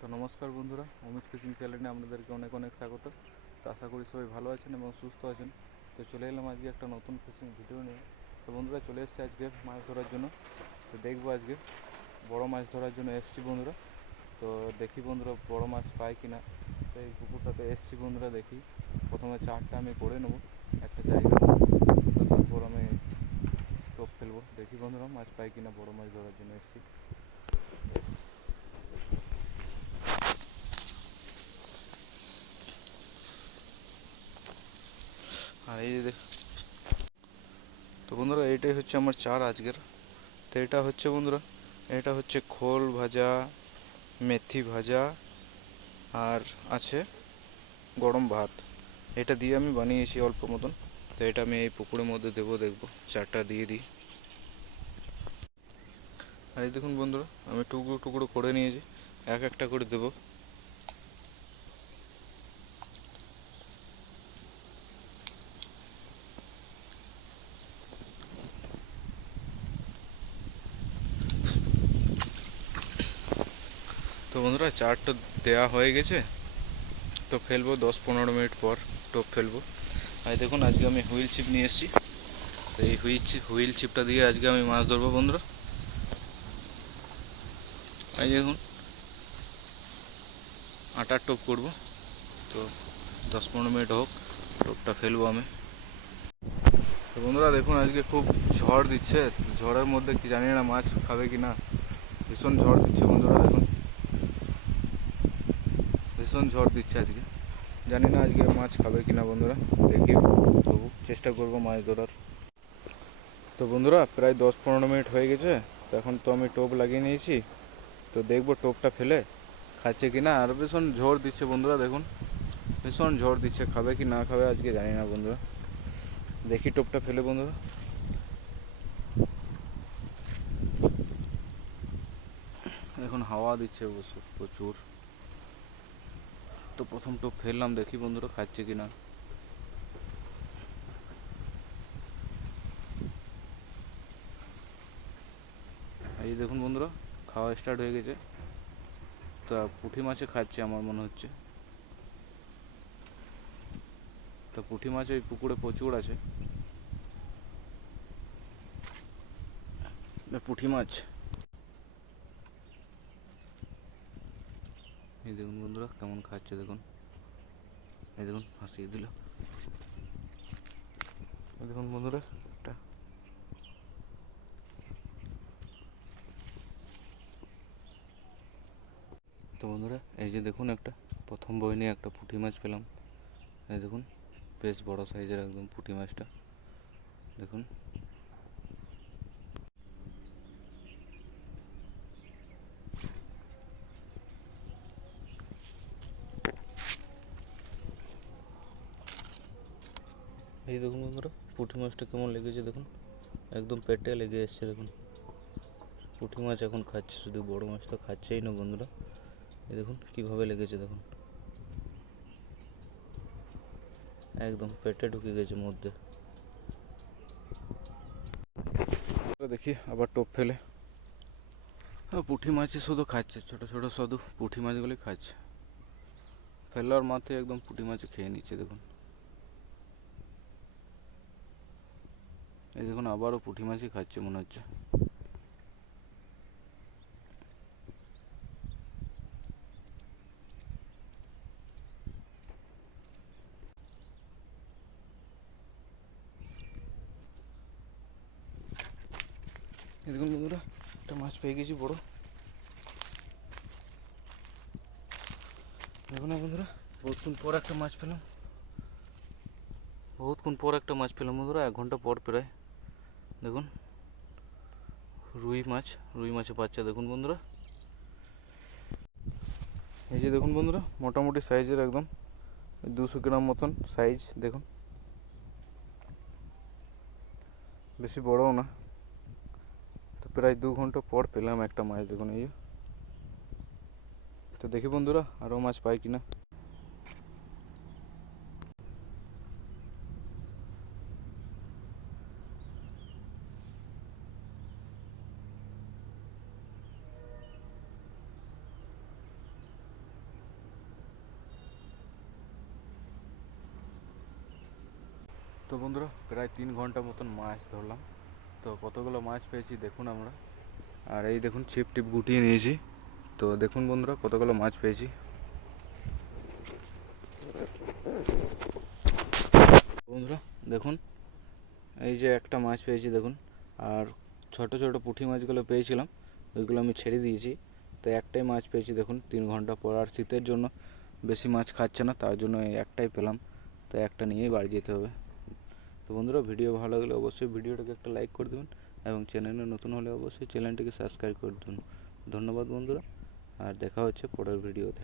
তো নমস্কার বন্ধুরা, অমিত ফিশিং চ্যানেলে আপনাদেরকে অনেক অনেক স্বাগত। তো আশা করি সবাই ভালো আছেন এবং সুস্থ আছেন। তো চলে এলাম আজকে একটা নতুন ফিশিং ভিডিও নিয়ে। তো বন্ধুরা, চলে এসেছি আজকে মাছ ধরার জন্য। তো দেখব আজকে বড় মাছ ধরার জন্য এসেছি বন্ধুরা। তো দেখি বন্ধুরা, বড় মাছ পাই কিনা। তো এই পুকুরটাতে এসেছি বন্ধুরা, দেখি। প্রথমে চারটা আমি করে নেব, একটা জায়গা। তারপর আমি টোপ ফেলব। দেখি বন্ধুরা, মাছ পাই কিনা বড় মাছ ধরার জন্য এসেছি। আর এই যে দেখ- তো বন্ধুরা, এইটাই হচ্ছে আমার চার আজকের। তো এটা হচ্ছে বন্ধুরা, এটা হচ্ছে খোল ভাজা, মেথি ভাজা, আর আছে গরম ভাত। এটা দিয়ে আমি বানিয়েছি অল্প মতন। তো এটা আমি এই পুকুরের মধ্যে দেবো, দেখব। চারটা দিয়ে দিই। আর এই দেখুন বন্ধুরা, আমি টুকরো টুকরো করে নিয়েছি। এক একটা করে দেবো। বন্ধুরা, চারটা দেওয়া হয়ে গেছে। তো ফেলব দশ পনেরো মিনিট পর, টোপ ফেলব আর দেখুন, আজকে আমি হুইল চিপ নিয়ে এসেছি। তো এই হুইল চিপ হুইল চিপটা দিয়ে আজকে আমি মাছ ধরবো বন্ধুরা। এই দেখুন, আটার টোপ করব। তো দশ পনেরো মিনিট হোক, টোপটা ফেলব আমি। তো বন্ধুরা, দেখুন, আজকে খুব ঝড় দিচ্ছে। ঝড়ের মধ্যে কি জানি না মাছ খাবে কি না। ভীষণ ঝড় দিচ্ছে বন্ধুরা, দেখুন। ভীষণ ঝড় দিচ্ছে আজকে। জানি না আজকে মাছ খাবে কিনা বন্ধুরা, দেখি তবু চেষ্টা করব মাছ ধরার। তো বন্ধুরা, প্রায় দশ পনেরো মিনিট হয়ে গেছে, তো এখন তো আমি টোপ লাগিয়ে নিয়েছি, তো দেখব টোপটা ফেলে খাচ্ছে কি না আর ভীষণ ঝড় দিচ্ছে বন্ধুরা, দেখুন। ভীষণ ঝড় দিচ্ছে, খাবে কি না খাবে আজকে জানি না বন্ধুরা। দেখি টোপটা ফেলে বন্ধুরা। এখন হাওয়া দিচ্ছে প্রচুর। তো প্রথম টোপ ফেললাম, দেখি বন্ধুরা খাচ্ছে কি না এই দেখুন বন্ধুরা, খাওয়া স্টার্ট হয়ে গেছে। তা পুঁটি মাছে খাচ্ছে আমার মনে হচ্ছে। তো পুঁটি মাছ ওই পুকুরে প্রচুর আছে। পুঁটি মাছ। এই দেখুন বন্ধুরা, কেমন খাচ্ছে দেখুন। এই দেখুন, হাসিয়ে দিল। দেখুন বন্ধুরা, একটা তো বন্ধুরা, এই যে দেখুন একটা, প্রথম বই নিয়ে একটা পুঁটি মাছ পেলাম। এই দেখুন, বেশ বড় সাইজের একদম পুঁটি মাছটা। দেখুন এই দেখুন বন্ধুরা, পুঁটি মাছটা কেমন লেগেছে দেখুন। একদম পেটে লেগে এসছে দেখুন। পুঁটি মাছ এখন খাচ্ছে, শুধু বড় মাছ তো খাচ্ছেই না বন্ধুরা। এই দেখুন কীভাবে লেগেছে দেখুন। একদম পেটে ঢুকে গেছে মধ্যে। দেখি আবার টোপ ফেলে। পুঁটি মাছই শুধু খাচ্ছে, ছোট ছোট শুধু পুঁটি মাছগুলি খাচ্ছে। ফেলার মাথায় একদম পুঁটি মাছ খেয়ে নিচ্ছে দেখুন। এই দেখুন, আবারও পুঁটি মাছই খাচ্ছে মনে হচ্ছে। দেখুন বন্ধুরা, একটা মাছ পেয়ে গেছি বড়। দেখুন না বন্ধুরা, বহুতক্ষণ পর একটা মাছ পেলাম। বহুতক্ষণ পর একটা মাছ পেলাম বন্ধুরা, এক ঘণ্টা পর প্রায়। দেখুন, রুই মাছ, রুই মাছের বাচ্চা দেখুন বন্ধুরা। এই যে দেখুন বন্ধুরা, মোটামুটি সাইজের একদম দুশো গ্রাম মতন সাইজ দেখুন। বেশি বড়ও না। তো প্রায় দু ঘণ্টা পর পেলাম একটা মাছ, দেখুন এই যে। তো দেখি বন্ধুরা, আরও মাছ পাই কিনা। তো বন্ধুরা, প্রায় তিন ঘণ্টা মতন মাছ ধরলাম। তো কতগুলো মাছ পেয়েছি দেখুন আমরা। আর এই দেখুন, ছিপ টিপ গুটিয়ে নিয়েছি। তো দেখুন বন্ধুরা, কতগুলো মাছ পেয়েছি। বন্ধুরা, দেখুন, এই যে একটা মাছ পেয়েছি দেখুন। আর ছোট ছোট পুঁটি মাছগুলো পেয়েছিলাম, ওইগুলো আমি ছেড়ে দিয়েছি। তো একটাই মাছ পেয়েছি দেখুন, তিন ঘণ্টা পর। আর শীতের জন্য বেশি মাছ খাচ্ছে না, তার জন্য একটাই পেলাম। তো একটা নিয়েই বাড়ি যেতে হবে। তো বন্ধুরা, ভিডিও ভালো লাগলে অবশ্যই ভিডিওটাকে একটা লাইক করে দেবেন এবং চ্যানেলে নতুন হলে অবশ্যই চ্যানেলটিকে সাবস্ক্রাইব করে দেবেন। ধন্যবাদ বন্ধুরা, আর দেখা হচ্ছে পরের ভিডিওতে।